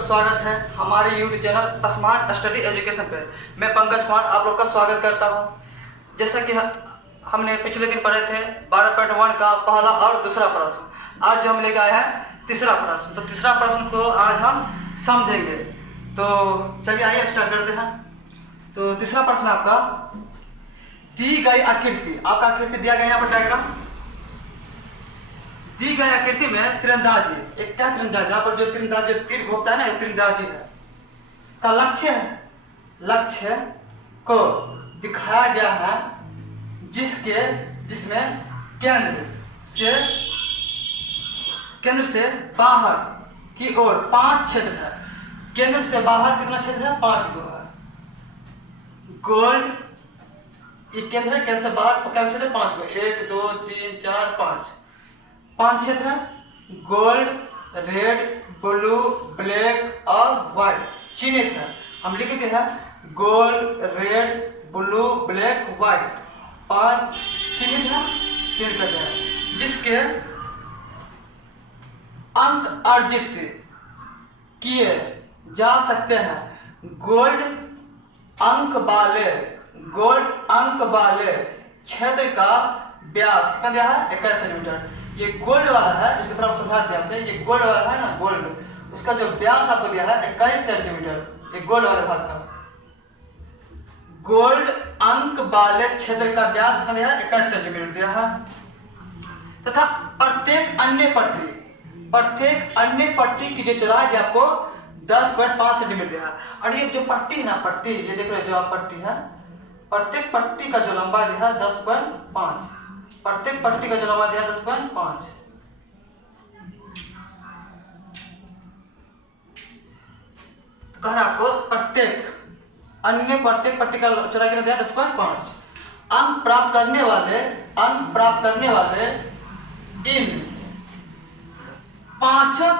स्वागत है हमारे YouTube channel smart study education पे। मैं पंकज कुमार आप लोग का स्वागत करता हूं। जैसा कि हमने पिछले दिन पढ़े थे 12.1 का पहला और दूसरा प्रश्न। आज जो हम लेकर आए हैं तीसरा प्रश्न, तो तीसरा प्रश्न को आज हम समझेंगे। तो चलिए आइए स्टार्ट करते हैं। तो तीसरा प्रश्न आपका, दी गई आकृति, आपका आकृति दिया गया यहाँ पर डायग्राम। दी गई आकृति में तीरंदाजी, एक क्या तीरंदाजी, यहाँ पर जो तीरंदाजी तीर घोपता है ना, तीरंदाजी है का लक्ष्य को दिखाया गया है जिसमें केंद्र से बाहर की ओर 5 क्षेत्र है। केंद्र से बाहर कितना क्षेत्र है? 5 गो है। गोल्ड ये केंद्र है, केंद्र से बाहर क्या क्षेत्र है? 5 गो, 1 2 3 4 5 क्षेत्र है। गोल्ड, रेड, ब्लू, ब्लैक और व्हाइट चिन्हित है। हम लिख देते हैं gold, red, blue, black, white 5 चिन्हित है, चिन्हित करते हैं, जिसके अंक अर्जित किए जा सकते हैं। गोल्ड अंक वाले क्षेत्र का व्यास कितना दिया है? 21 सेंटीमीटर। ये गोल्ड वाला है, इसको थोड़ा समझा दिया से, ये गोल्ड वाला है ना, गोल्ड, उसका जो व्यास आपको दिया है 21 सेंटीमीटर। ये गोल्ड वाले भाग का गोल्ड अंक वाले क्षेत्र का व्यास कितना दिया है? 21 सेंटीमीटर दिया है। तथा प्रत्येक अन्य पट्टी की जो चौड़ाई है आपको 10.5 सेंटीमीटर दिया है। और ये जो पट्टी है ना, पट्टी ये देख रहे हो जो आप पट्टी है, प्रत्येक पट्टी का जो लंबाई दिया है 10.5, प्रत्येक पट्टी का जो लंबाई दिया 10.5। कह रहा आपको प्रत्येक पट्टी का चौड़ाई कितना दिया? 10.5। अंक प्राप्त करने वाले इन पांचों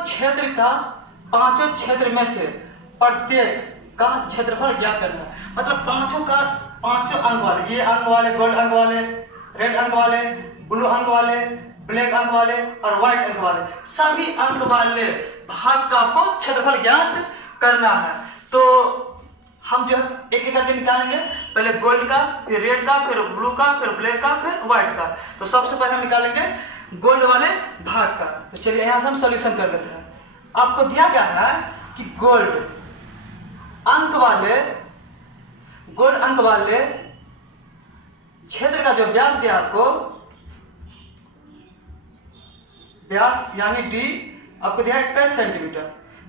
क्षेत्र में से प्रत्येक का क्षेत्रफल ज्ञात करना है। मतलब पांचों अंक वाले, ये अंक वाले, गोल्ड अंक वाले, रेड अंक वाले, ब्लू अंक वाले, ब्लैक अंक वाले और व्हाइट अंक वाले, सभी अंक वाले भाग का आपको क्षेत्रफल ज्ञात करना है। तो हम जो एक एक करके निकालेंगे, पहले गोल्ड का, फिर रेड का, फिर ब्लू का, फिर ब्लैक का, फिर व्हाइट का। तो सबसे पहले हम निकालेंगे गोल्ड वाले भाग का। तो चलिए यहां से हम सॉल्यूशन कर लेते हैं। आपको दिया गया है कि गोल्ड अंक वाले क्षेत्र का जो व्यास दिया आपको, व्यास यानी डी आपको दिया है 21 सेंटीमीटर।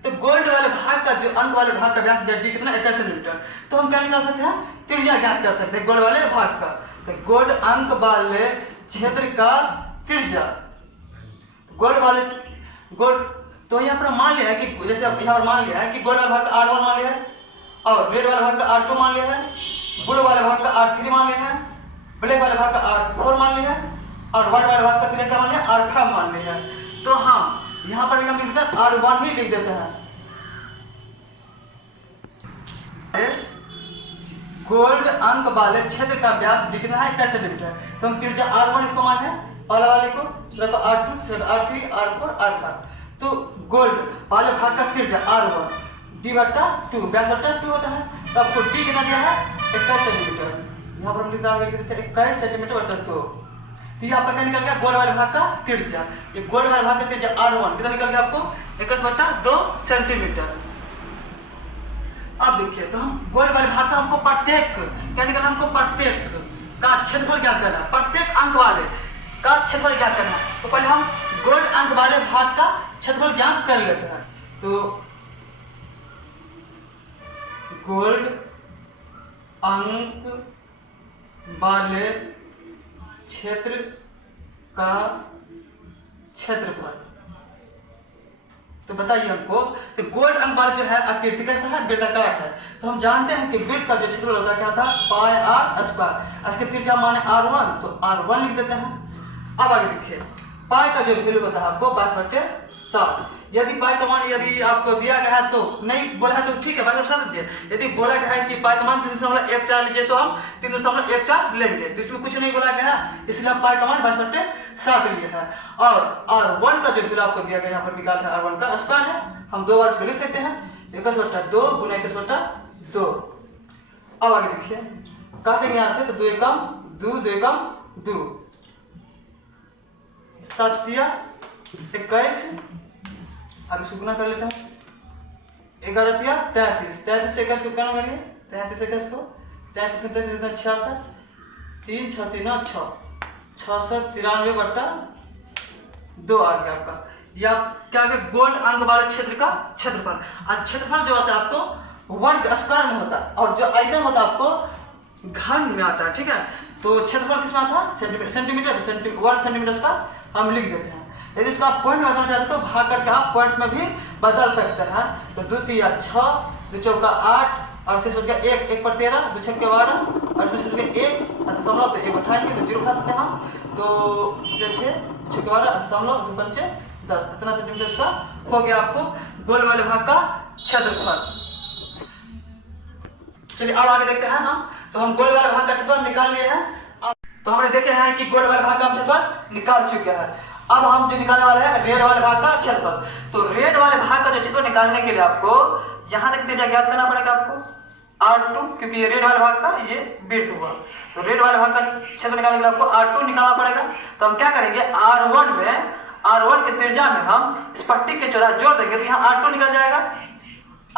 तो गोल्ड वाले भाग का जो अंक वाले भाग का व्यास दिया डी कितना? 21 सेंटीमीटर। तो हम क्या निकाल सकते हैं? त्रिज्या ज्ञात कर सकते हैं गोल्ड वाले भाग का। तो गोल्ड अंक वाले क्षेत्र का त्रिज्या, गोल्ड तो यहाँ पर मान लिया है कि जैसे यहाँ पर मान लिया है कि गोल्ड वाले भाग का R1 मान लिया है, और रेड वाले भाग का R2 मान लिया है, ब्लू वाले भाग का R3 मान लिया है, ब्लैक वाले भाग का R4 मान लिया है, और व्हाइट वाले भाग का त्रिज्या मान लिया R5 मान लिया है। तो हम यहाँ पर हम लिख देते हैं R1 ही लिख देते हैं। गोल्ड अंक वाले क्षेत्र का व्यास कितना है? 21 सेंटीमीटर। तो हम त्रिज्या R1 इसको मान है, पहले वाले को, दूसरा को R2, दूसरा R3, R4, R5। तो गोल्ड वाले भाग का त्रिज्या R1 D/2 व्यास/2 होता है। तो आपको D कितना दिया है? 21 सेंटीमीटर। यहाँ पर हम लिखते हैं 21 सेंटीमीटर/2। तो ये आपका क्या निकल गया? गोल्ड वाले भाग का त्रिज्या। ये गोल्ड वाले भाग का त्रिज्या R1 कितना निकल गया आपको? 21/2 सेंटीमीटर। अब देखिए, तो हम गोल्ड वाले भाग का हमको प्रत्येक क्या निकलना? हमको प्रत्येक का क्षेत्रफल ज्ञात करना है, प्रत्येक अंक वाले का क्षेत्रफल ज्ञात करना है। तो पहले हम गोल्ड अंक वाले भाग का क्षेत्रफल ज्ञात कर लेते हैं। तो गोल्ड अंक वाले क्षेत्र का क्षेत्रफल, तो बताइए हमको। तो गोल्ड अंक वाले जो है आकृति कैसा है? वृत्ताकार है। तो हम जानते हैं कि वृत्त का जो क्षेत्रफल होता है क्या था? पाई आर स्क्वायर। इसके त्रिज्या माने R1, तो R1 लिख देते हैं। अब आगे देखिए, पाई का जो वैल्यू होता है आपको 22/7। यदि पाई का मान यदि आपको दिया गया है तो नहीं बोला है तो ठीक है 22/7 लीजिए। यदि बोला गया है कि पाई का मान 3.14 लीजिए तो हम 3.14 लेंगे। तो इसमें कुछ नहीं बोला गया है, इसलिए हम पाई का मान 22/7 लिए है। और R1 का जो वैल्यू आपको दिया गया यहाँ पर निकाल है R1 का स्क्वायर है, हम 2 बार इसको लिख सकते हैं 21/2 गुना 21/2। अब आगे देखिए, काटेंगे यहाँ से तो 2 एकम 2, 2 एकम 2, 7 तिया 21, अब इसको गुना कर लेते हैं, 11 तिया 33, 33 से 21 को गुना करिए, 33 से 21 को, 33 से 33 में 66, 3 6 3 6, 693/2 आ गया आपका। या क्या है, गोल अंक वाले क्षेत्र का क्षेत्रफल। और क्षेत्रफल जो होता है आपको वर्ग स्क्वायर में होता है, और जो आयतन होता है आपको घन में आता है, ठीक है। तो क्षेत्रफल किसमें आता है, सेंटीमीटर, तो वर्ग सेंटीमीटर का हम लिख देते हैं। यदि इसको आप पॉइंट में बदलना चाहते हैं तो भाग करके आप पॉइंट में भी बदल सकते हैं। तो 2 तिया 6, 2 चौका 8, और शेष बच गया 1, 1 पर 13, 2 छक्के 12, और इसमें से 1 दशमलव, तो 1 उठाएंगे तो 0 उठा सकते हैं हम, तो 6 छक्के 12 दशमलव 2 पंचे 10, इतना सेंटीमीटर का हो गया आपको गोल वाले भाग का क्षेत्रफल। चलिए अब आगे देखते हैं हम। तो हम गोल वाले भाग का क्षेत्रफल निकाल लिए हैं। तो हमने देखे हैं कि गोल वाले भाग का हम क्षेत्रफल निकाल चुके हैं। अब हम जो निकालने वाले हैं रेड वाले भाग का क्षेत्रफल। तो रेड वाले भाग का जो क्षेत्रफल निकालने के लिए आपको यहाँ तक त्रिज्या ज्ञात करना पड़ेगा आपको R2, क्योंकि ये रेड वाले भाग का ये वृत्त हुआ। तो रेड वाले भाग का क्षेत्र निकालने के लिए आपको R2 निकालना पड़ेगा। तो हम क्या करेंगे, R1 के त्रिज्या में हम इस पट्टी के चौराहे जोड़ देंगे, तो यहाँ R2 निकल जाएगा,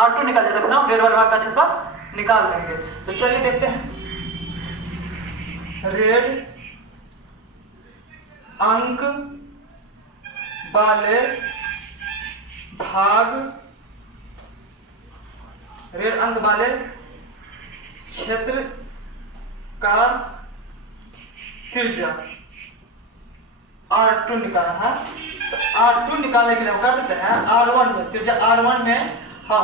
R2 निकल जाएगा, फिर हम रेड वाले भाग का क्षेत्रफल निकाल लेंगे। तो चलिए देखते हैं, रेड अंक वाले भाग, रेड अंक वाले क्षेत्र का त्रिज्या R2 निकालना है। तो R2 निकालने के लिए हम कर सकते हैं R1 में, त्रिज्या R1 में हम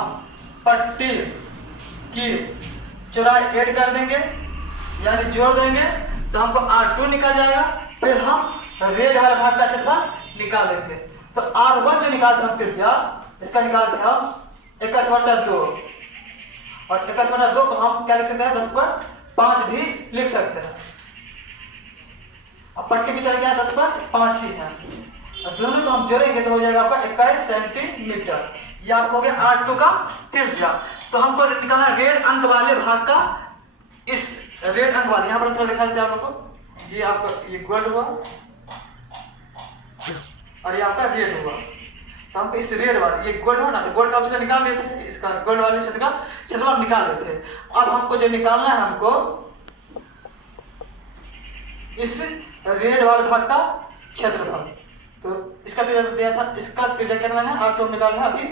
पट्टी की चौड़ाई ऐड कर देंगे, यानी जोड़ देंगे, तो हमको R2 निकल जाएगा। फिर हम रेड वाले भाग का क्षेत्रफल निकालेंगे। तो R1 जो निकालते हैं हम त्रिज्या, इसका निकालते हैं हम 21/2, और 21/2 को हम क्या लिख सकते हैं, 10/5 भी लिख सकते हैं। अब पट्टी की चौड़ाई क्या है, 10/5 ही है, और दोनों को हम जोड़ेंगे तो हो जाएगा आपका 21 सेंटीमीटर। ये आपको हो गया R2 का त्रिज्या। तो हमको निकालना रेड अंक वाले भाग का, इस रेड अंक वाले, यहाँ पर थोड़ा दिखा देते हैं आप लोगों को, ये आपका ये गोल्ड हुआ और ये आपका रेड हुआ। तो हमको इस रेड वाले, ये गोल्ड हो ना, तो गोल्ड का क्षेत्र निकाल लेते हैं, इसका गोल्ड वाले क्षेत्र का क्षेत्रफल निकाल लेते हैं। अब हमको जो निकालना है, हमको इस रेड वाले भाग का क्षेत्रफल। तो इसका त्रिज्या दिया था, इसका त्रिज्या कितना है, R2 निकालना है, अभी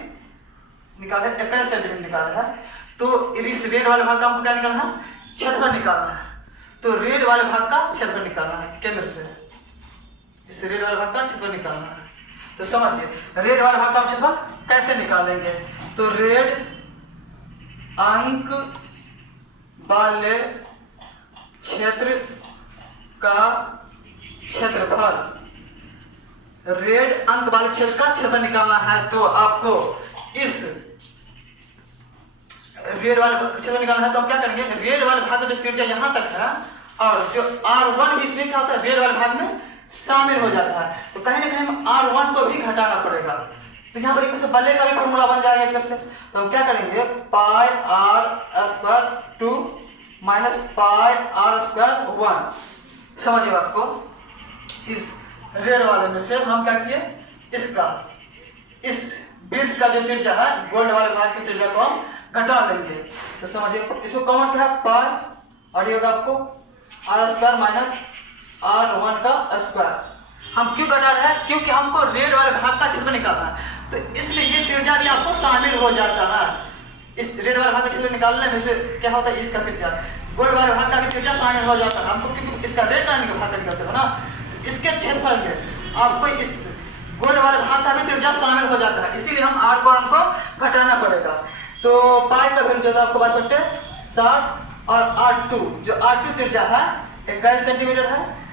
निकाले 21 सेंटीमीटर निकालना है। तो इस रेड वाले भाग का हमको क्या निकालना है, क्षेत्रफल निकालना है। तो रेड वाले भाग का क्षेत्रफल निकालना है केंद्र से, इस रेड वाले भाग का क्षेत्रफल निकालना है। तो समझिए रेड वाले भाग का क्षेत्रफल कैसे निकालेंगे। तो रेड अंक वाले क्षेत्र का क्षेत्रफल, रेड अंक वाले क्षेत्र का क्षेत्रफल निकालना है। तो आपको इस रेड वाले भाग का क्षेत्रफल निकालना है, तो हम क्या करेंगे, रेड वाले भाग का जो त्रिज्या यहाँ तक है, और जो R1 भी इसमें क्या होता है, रेड वाले भाग में शामिल हो जाता है। तो कहीं ना कहीं R1 को भी घटाना पड़ेगा। तो यहाँ पर एक से बल्ले का भी फॉर्मूला बन जाएगा एक से। तो हम क्या करेंगे, पाई R² 2 माइनस पाई R² 1। समझिए बात को, इस रेड वाले में से हम क्या किए, इसका इस वृत्त का जो त्रिज्या है, गोल्ड वाले भाग की त्रिज्या को हम घटा लेंगे। तो समझिए इसको कॉमन क्या है, पाई, और ये होगा आपको R² माइनस R1 का स्क्वायर। हम क्यों घटा रहे हैं, क्योंकि हमको रेड वाले भाग का क्षेत्रफल निकालना है। तो इसमें ये त्रिज्या भी आपको शामिल हो जाता है। इस रेड वाले भाग का क्षेत्रफल निकालने में इसमें क्या होता है, इसका त्रिज्या, गोल्ड वाले भाग का भी त्रिज्या शामिल हो जाता है हमको, क्योंकि इसका रेड वाले भाग का निकलता है ना। इसके क्षेत्रफल में आपको इस गोल्ड वाले भाग का भी त्रिज्या शामिल हो जाता है, इसीलिए हम R1 को घटाना पड़ेगा। तो पाई का वैल्यू जो था आपको 7 और R2, जो R2 त्रिज्या है 21 सेंटीमीटर है।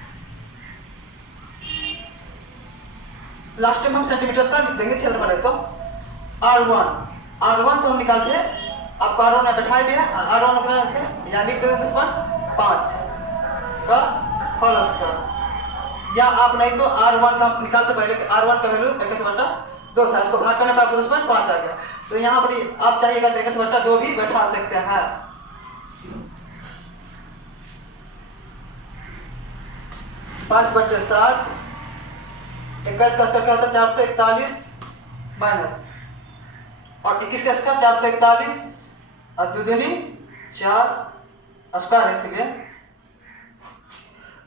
लास्ट टाइम हम सेंटीमीटर का लिख देंगे क्षेत्रफल है। तो R1 तो हम निकालते हैं, आपको R1 में बैठाए भी है, R1 अपना रखें, यानी 10/5 का होल स्क्वायर, या आप नहीं तो R1 का निकालते पहले कि R1 का वैल्यू 21/5 2 था, इसको भाग करने पर आपको 10.5 आ गया। तो यहाँ पर आप चाहिएगा तो 21/2 भी बैठा सकते हैं। 5/7, 21 का स्क्वायर क्या होता है 441 माइनस, और 21 का स्क्वायर 441 और 2 दूनी 4 स्क्वायर है इसलिए।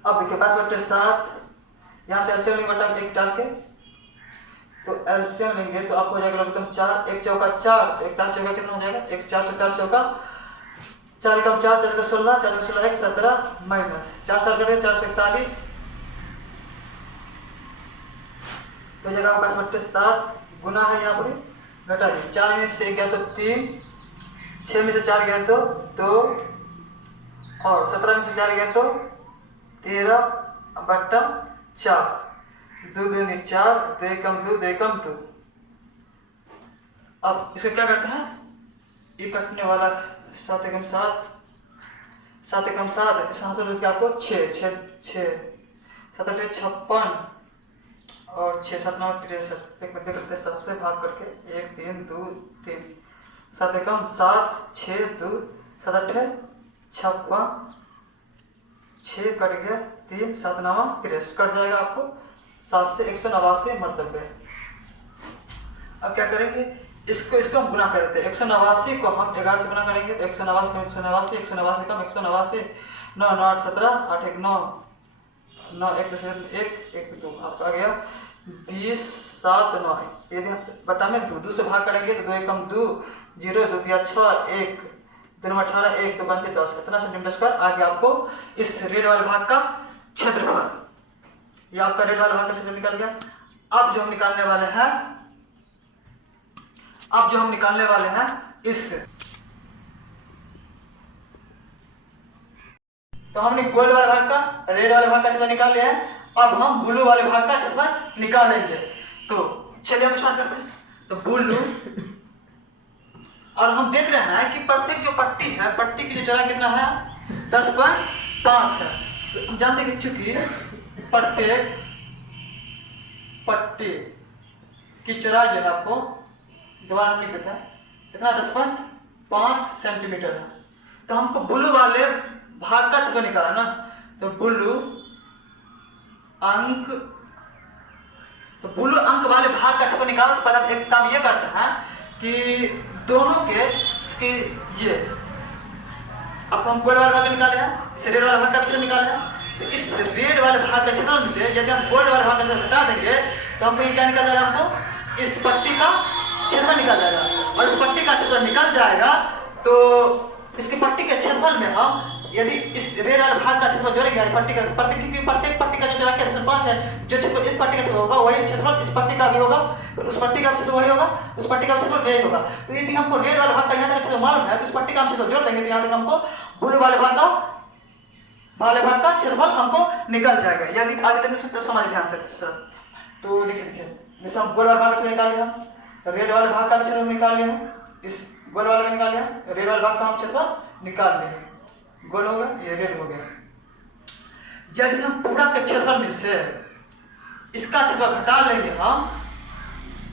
अब देखिए 5/7, यहाँ से एलसीएम लेंगे बटा 1 डाल के, तो एलसीएम लेंगे तो आपको हो जाएगा लघुत्तम 4, 1 चौका 4, 1 4 चौका कितना हो जाएगा 1 4 4 चौका 4 कम 4 4 16 4 16 1 17 माइनस 4 7 करें 441 तो जगह 5/7 गुना है यहाँ पर घटा दी, 4 में से गया तो 3, 6 में से 4 गया तो 2 और 17 में से 4 गया तो 13/4, 2 दूनी 4, 2 कम 2 2 कम 2। अब इसको क्या करते हैं, ये कटने वाला 7 एकम 7, 7 एकम 7, यहाँ से आपको 6 6 6 7 8 56 और 6 7 9 63, एक मिनट करते हैं 7 से भाग करके 1 3 2 3, 7 एकम 7 6 2 7 8 56, 6 कट गया 3 7 9 63 कट जाएगा आपको 7 से 189 मतलब है। अब क्या करेंगे, इसको हम गुना करते हैं, 189 को हम 11 से गुना करेंगे, 189 कम 189 189 कम 189 9 9 8 17 8 1 9 9 1 1 1 2 आपका आ गया 20 7 9, यदि बटा में 2 से भाग करेंगे तो 2 कम 2 0 2 दिया 6 1 2 में 18 1 2 5 10, इतना सेंटीमीटर स्क्वायर आ गया आपको इस रेड वाले भाग का क्षेत्रफल। ये आपका रेड वाला भाग का क्षेत्रफल निकल गया। अब जो हम निकालने वाले हैं इस, तो हमने गोल्ड वाले भाग का रेड वाले भाग का क्षेत्रफल निकाल लिया है। अब हम ब्लू वाले भाग का क्षेत्रफल निकालेंगे। तो चलिए हम स्टार्ट करते हैं। तो ब्लू, और हम देख रहे हैं कि प्रत्येक जो पट्टी है, पट्टी की जो चौड़ाई कितना है 10.5 है। तो हम जानते हैं कि चूंकि प्रत्येक पट्टी की चौड़ाई जो है आपको दोबारा हम लिख देते हैं कितना 10.5 सेंटीमीटर है। तो हमको ब्लू वाले भाग का क्षेत्रफल निकालना ना, तो ब्लू अंक वाले भाग का क्षेत्रफल निकालने से पहले एक काम ये करते हैं कि दोनों के इसके ये अब हम गोल्ड वाले भाग का निकाले हैं, इस रेड वाले भाग का क्षेत्रफल निकाले हैं। तो इस रेड वाले भाग का क्षेत्रफल में से यदि हम गोल्ड वाले भाग का क्षेत्रफल घटा देंगे तो हमको ये क्या निकल जाएगा, हमको इस पट्टी का क्षेत्रफल निकल जाएगा। और इस पट्टी का क्षेत्रफल निकल जाएगा तो इसकी पट्टी के क्षेत्रफल में हम यदि इस रेड वाले भाग का क्षेत्रफल जोड़ेंगे पट्टी का, क्योंकि प्रत्येक पट्टी का जो चौड़ाई 10.5 है, जो क्षेत्रफल इस पट्टी का क्षेत्रफल होगा वही क्षेत्रफल इस पट्टी का भी होगा, उस पट्टी का क्षेत्रफल वही होगा, उस पट्टी का क्षेत्रफल यही होगा। तो यदि हमको रेड वाले भाग का यहाँ तक क्षेत्रफल मालूम है तो इस पट्टी का हम क्षेत्रफल जोड़ देंगे तो यहाँ तक हमको ब्लू वाले भाग का क्षेत्रफल हमको निकल जाएगा। यदि आगे तक तो समझ ध्यान से सर। तो देखिए जैसे हम गोल्ड वाले भाग का निकाल लिया, रेड वाले भाग का क्षेत्रफल निकाल लिया, इस गोल्ड वाले का निकाल लिया, रेड वाले भाग का हम क्षेत्रफल निकाल लिया, गोल्ड हो गया ये रेड हो गया। यदि हम पूरा के क्षेत्रफल में से इसका क्षेत्रफल घटा लेंगे हम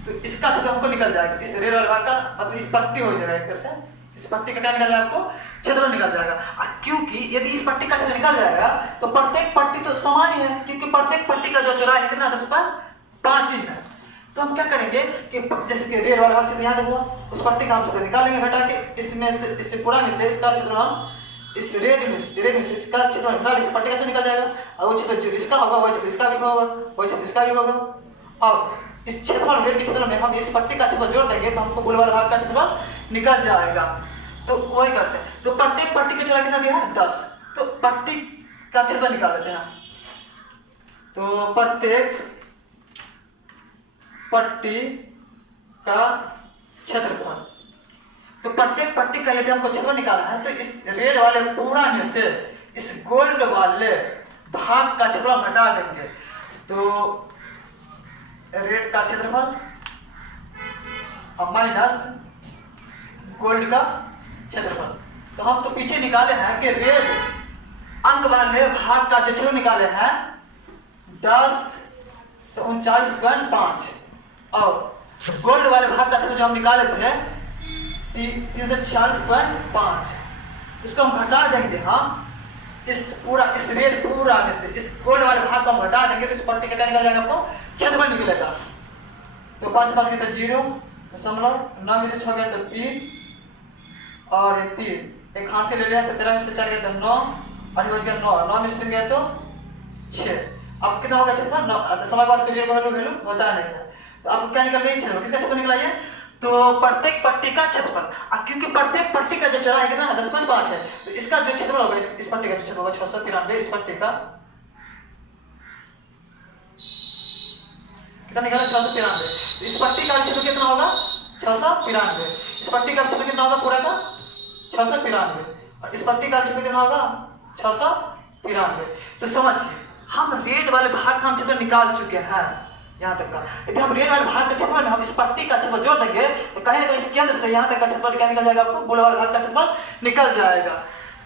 तो इसका क्षेत्रफल हमको निकल जाएगा, इस रेड वाले भाग का मतलब इस पट्टी हो जाएगा, एक तरह से इस पट्टी का क्या निकल जाएगा, आपको क्षेत्रफल निकल जाएगा। क्योंकि यदि इस पट्टी का क्षेत्रफल निकल जाएगा तो प्रत्येक पट्टी तो समान ही है, क्योंकि प्रत्येक पट्टी का जो चौड़ाई कितना 10.5 ही है। तो हम क्या करेंगे कि जैसे कि रेड वाला भाग क्षेत्र यहाँ तक हुआ, उस पट्टी का हम क्षेत्रफल निकालेंगे घटा के, इसमें से इससे पूरा में से इसका क्षेत्रफल हम इस रेड में से इसका क्षेत्रफल निकाल, इस पट्टी का क्षेत्रफल निकल जाएगा, और वो क्षेत्र जो इसका होगा वही क्षेत्र इसका भी होगा, वही क्षेत्र इसका भी होगा। और इस क्षेत्रफल रेड के क्षेत्रफल में हम इस पट्टी का क्षेत्रफल जोड़ देंगे तो हमको ब्लू वाले भाग का क्षेत्रफल निकल जाएगा। तो वही करते हैं। तो प्रत्येक पट्टी की चौड़ाई कितना दिया है 10, तो पट्टी का क्षेत्रफल निकाल लेते हैं। तो प्रत्येक पट्टी का क्षेत्रफल, तो प्रत्येक पट्टी का यदि हमको क्षेत्रफल निकालना है तो इस रेड वाले पूरा में से इस गोल्ड वाले भाग का क्षेत्रफल हटा देंगे। तो रेड का क्षेत्रफल माइनस गोल्ड का क्षेत्रफल। तो हम तो पीछे निकाले हैं कि रेड अंक वाले भाग का जो क्षेत्रफल निकाले हैं 10 से 39.5 और तो गोल्ड वाले भाग का क्षेत्र जो हम निकाले थे 346.5, इसको हम घटा देंगे हम इस रेड पूरा में से, इस गोल्ड वाले भाग को हम घटा देंगे तो इस पट्टी का क्या निकल जाएगा, आपको क्षेत्रफल निकलेगा। तो 5 गया था 0.9 में से 6 गया तो 3 और 3, एक हाथ से ले लिया तो 13 में से 4 गया तो 9 और बच गया 9 में से 3 गया तो 6। अब कितना होगा क्षेत्रफल 9, समय बाद को 0 वैल्यू होता नहीं है। तो आपको क्या निकल रही है क्षेत्रफल, किसका क्षेत्रफल निकला है, तो प्रत्येक पट्टी का क्षेत्रफल। क्योंकि प्रत्येक पट्टी का जो चौड़ाई कितना है 10.5 है, तो इसका जो क्षेत्रफल होगा इस पट्टी का जो क्षेत्रफल होगा 693, इस पट्टी का कितना निकला 693। तो इस पट्टी का क्षेत्रफल कितना होगा 693, इस पट्टी का क्षेत्रफल कितना होगा पूरा का 693 और इस पट्टी का क्षेत्रफल कितना होगा 693। तो समझिए हम रेड वाले भाग का हम क्षेत्रफल निकाल चुके हैं यहाँ तक का। यदि हम रेड वाले भाग के क्षेत्रफल में हम इस पट्टी का क्षेत्रफल जोड़ देंगे तो कहीं ना कहीं इस केंद्र से यहाँ तक का क्षेत्रफल क्या निकल जाएगा, आपको ब्लू वाले भाग का क्षेत्रफल निकल जाएगा।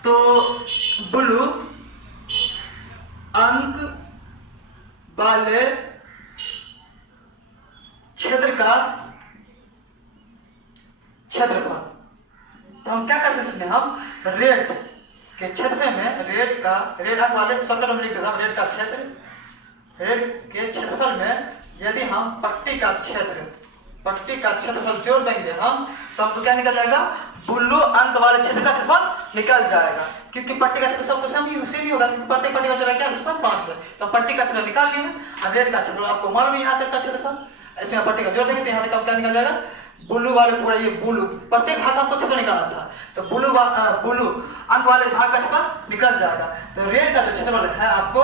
तो ब्लू अंक वाले क्षेत्र का क्षेत्रफल, तो हम क्या कर सकते हैं, हम रेड के क्षेत्र में रेड अंक वाले शॉर्टकट में लिख देते हैं, रेड का क्षेत्र, रेड के क्षेत्रफल में यदि हम पट्टी का क्षेत्रफल जोड़ देंगे हम, तो हमको क्या निकल जाएगा, ब्लू अंक वाले क्षेत्र का क्षेत्रफल निकल जाएगा। क्योंकि पट्टी का क्षेत्र सबको सेम ही होगा, क्योंकि प्रत्येक पट्टी का चौड़ाई क्या 10.5 है। तो पट्टी का क्षेत्रफल निकाल लिए। अब रेड का क्षेत्रफल आपको मालूम है यहाँ तक का क्षेत्रफल, ऐसे में पट्टी का जोड़ देंगे तो यहाँ तक अब क्या निकल जाएगा, ब्लू वाले पूरा ये ब्लू प्रत्येक भाग हमको क्षेत्रफल निकालना था, तो ब्लू अंक वाले भाग का क्षेत्रफल निकल जाएगा। तो रेड का जो क्षेत्रफल है आपको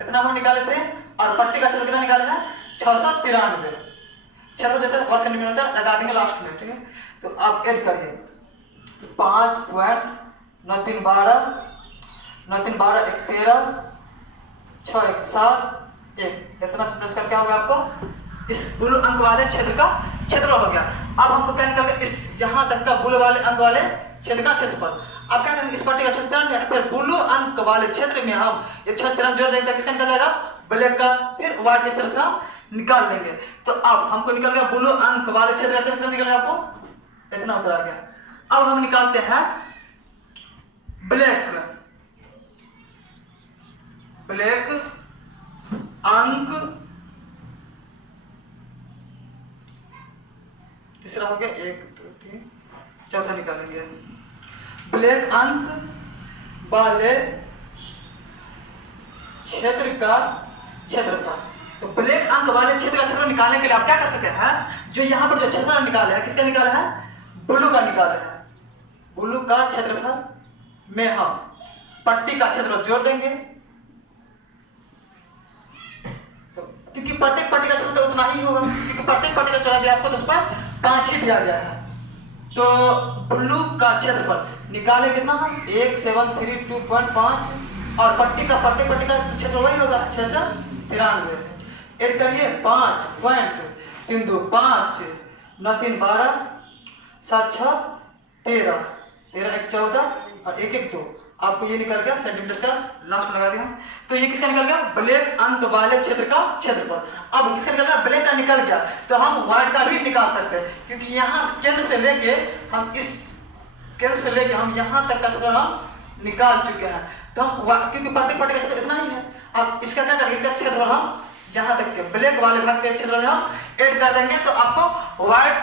इतना हम निकाले थे और पट्टी का क्षेत्रफल कितना निकाले हैं 693, क्षेत्रफल देता है वर्ग सेंटीमीटर होता है, लगा देंगे लास्ट में, ठीक है। तो आप ऐड करिए 5.9312 9 3 12 1 13 6 1 7 1 इतना प्लस कर क्या होगा आपको, इस ब्लू अंक वाले क्षेत्र का क्षेत्रफल हो गया। अब हमको क्या निकल गया, इस यहाँ तक का ब्लू वाले अंक वाले क्षेत्र का क्षेत्रफल। अब क्या करेंगे, इस पट्टी का क्षेत्रफल फिर ब्लू अंक वाले क्षेत्र में हम ये 693 जोड़ देंगे, किसका निकल जाएगा, ब्लैक का, फिर व्हाइट इस तरह से हम निकाल देंगे। तो अब हमको निकल गया ब्लू अंक वाले क्षेत्र का क्षेत्रफल निकल गया, आपको इतना उतर आ गया। अब हम निकालते हैं ब्लैक अंक, तीसरा हो गया 1 2 3, चौथा निकालेंगे ब्लैक अंक वाले क्षेत्र का क्षेत्रफल। तो ब्लैक अंक वाले क्षेत्र का क्षेत्रफल निकालने के लिए आप क्या कर सकते हैं, जो यहाँ पर जो क्षेत्रफल निकाला है किसका निकाला है, ब्लू का निकाला है। ब्लू का क्षेत्रफल में हम पट्टी का क्षेत्रफल जोड़ देंगे, तो क्योंकि प्रत्येक पट्टी का क्षेत्रफल उतना ही होगा, क्योंकि प्रत्येक पट्टी का चौड़ाई आपको 10.5 ही दिया गया है। तो ब्लू का क्षेत्रफल निकाले कितना, 1732.5 और पट्टी का प्रत्येक पट्टी का क्षेत्रफल वही होगा 693। ऐड करिए 5.325 9 3 12 7 6 13 13 1 14 और 1 1 2, आपको ये निकल गया सेंटीमीटर का लास्ट में लगा दिया। तो ये किसका निकल गया, ब्लैक अंक वाले क्षेत्र का क्षेत्रफल। अब किसका निकल गया, ब्लैक का निकल गया, तो हम व्हाइट का भी निकाल सकते हैं, क्योंकि यहाँ केंद्र से लेके हम इस केंद्र से लेके हम यहाँ तक का क्षेत्रफल हम निकाल चुके हैं। तो हम क्योंकि प्रत्येक पट्टी का क्षेत्रफल इतना ही है, अब इसका क्या करेंगे, इसका क्षेत्रफल हम जहाँ तक के ब्लैक वाले भाग के क्षेत्रफल में हम ऐड कर देंगे, तो आपको व्हाइट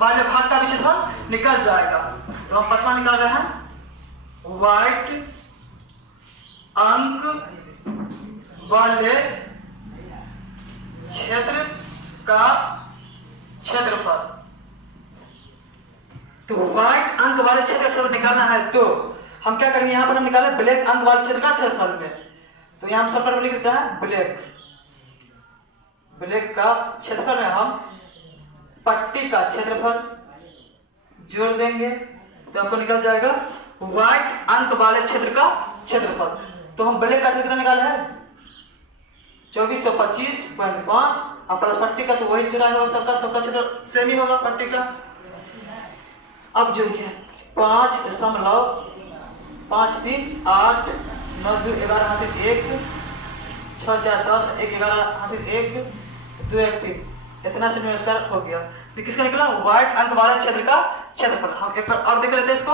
वाले भाग का भी क्षेत्रफल निकल जाएगा। तो हम 5वां निकाल रहे हैं, व्हाइट अंक वाले क्षेत्र का क्षेत्रफल। तो व्हाइट अंक वाले क्षेत्र का क्षेत्रफल निकालना है, तो हम क्या करेंगे, यहां पर हम निकाले ब्लैक अंक वाले क्षेत्र का क्षेत्रफल में, तो यहां हम शॉर्टकट में लिख देते हैं ब्लैक का क्षेत्रफल में हम पट्टी का क्षेत्रफल जोड़ देंगे, तो आपको निकल जाएगा व्हाइट अंक वाले क्षेत्र का क्षेत्रफल। तो हम ब्लैक का क्षेत्र निकाले है 2425.5 और प्लस पट्टी का तो वही चुना है, सबका क्षेत्र सेम ही होगा पट्टी का। अब जोड़िए 5.53 9 2 11 हासिल 1 6 4 10 1 11 हासिल 1 2 1 3 इतना से नमस्कार हो गया। तो किसका निकला? वाइट अंक वाला क्षेत्र का क्षेत्रफल। हम एक बार और देख लेते हैं इसको।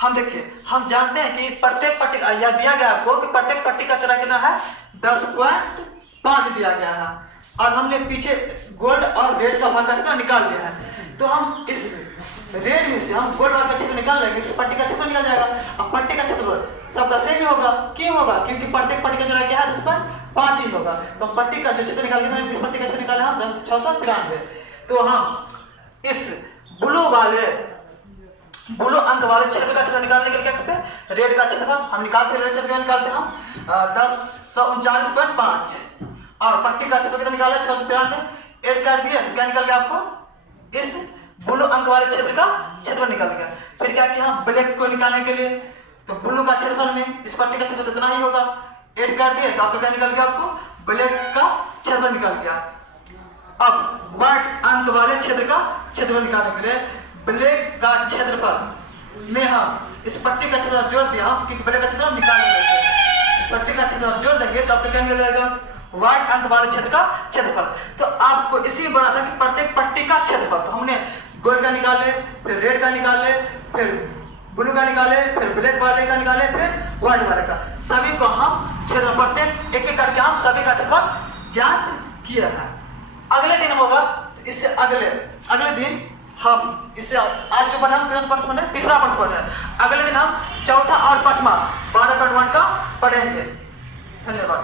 हम देखिए, हम जानते हैं कि प्रत्येक पट्टी का यह दिया गया आपको कि प्रत्येक पट्टी का चौड़ाई कितना है? 10.5 दिया गया है। और हमने पीछे गोल्ड और रेड का भाग का क्षेत्र निकाल लिया है। तो हम इस रेड में से हम गोल्ड भाग का क्षेत्र निकाल लेंगे, इस पट्टी का क्षेत्र निकल जाएगा। अब पट्टी का क्षेत्रफल सबका सेम ही होगा। क्यों होगा? क्योंकि प्रत्येक पट्टी का चौड़ाई क्या है? 10.5 ही होगा। तो पट्टी का जो क्षेत्र निकाल के इस पट्टी का क्षेत्र निकाले हम 693। तो हम इस ब्लू अंक वाले क्षेत्र का क्षेत्र निकालने के लिए क्या करते हैं? रेड का क्षेत्रफल हम निकालते हैं, रेड क्षेत्र निकालते हैं हम 1039.5 और पट्टी का क्षेत्र कितना निकाला? 693। ऐड कर दिया तो क्या निकल गया आपको? इस ब्लू अंक वाले क्षेत्र का क्षेत्रफल निकल गया। फिर क्या किया? हम ब्लैक को निकालने के लिए तो ब्लू का क्षेत्रफल में इस पट्टी का क्षेत्र इतना ही होगा। ऐड कर दिए तो आपको क्या निकल गया? आपको ब्लैक का क्षेत्रफल निकल गया। अब व्हाइट अंक वाले क्षेत्र का क्षेत्रफल निकालने के लिए ब्लैक का क्षेत्रफल में हम इस पट्टी का क्षेत्रफल जोड़ दिया हम, क्योंकि ब्लैक का क्षेत्रफल निकाल लेते हैं। इस पट्टी का क्षेत्रफल जोड़ देंगे तो आपको क्या मिल जाएगा? व्हाइट अंक वाले क्षेत्र का क्षेत्रफल। तो आपको इसी बना था कि प्रत्येक पट्टी का क्षेत्रफल। तो हमने गोल्ड का निकाले, फिर रेड का निकाले, फिर ब्लू का निकाले, फिर ब्लैक वाले का निकाले, फिर व्हाइट वाले का। सभी को हम क्षेत्र प्रत्येक एक एक करके हम सभी का क्षेत्रफल ज्ञात किया है। अगले दिन होगा तो इससे अगले दिन हम इससे आज जो बना तीसरा प्रश्न पढ़ रहे हैं। अगले दिन हम चौथा और पांचवा 12.1 का पढ़ेंगे। धन्यवाद।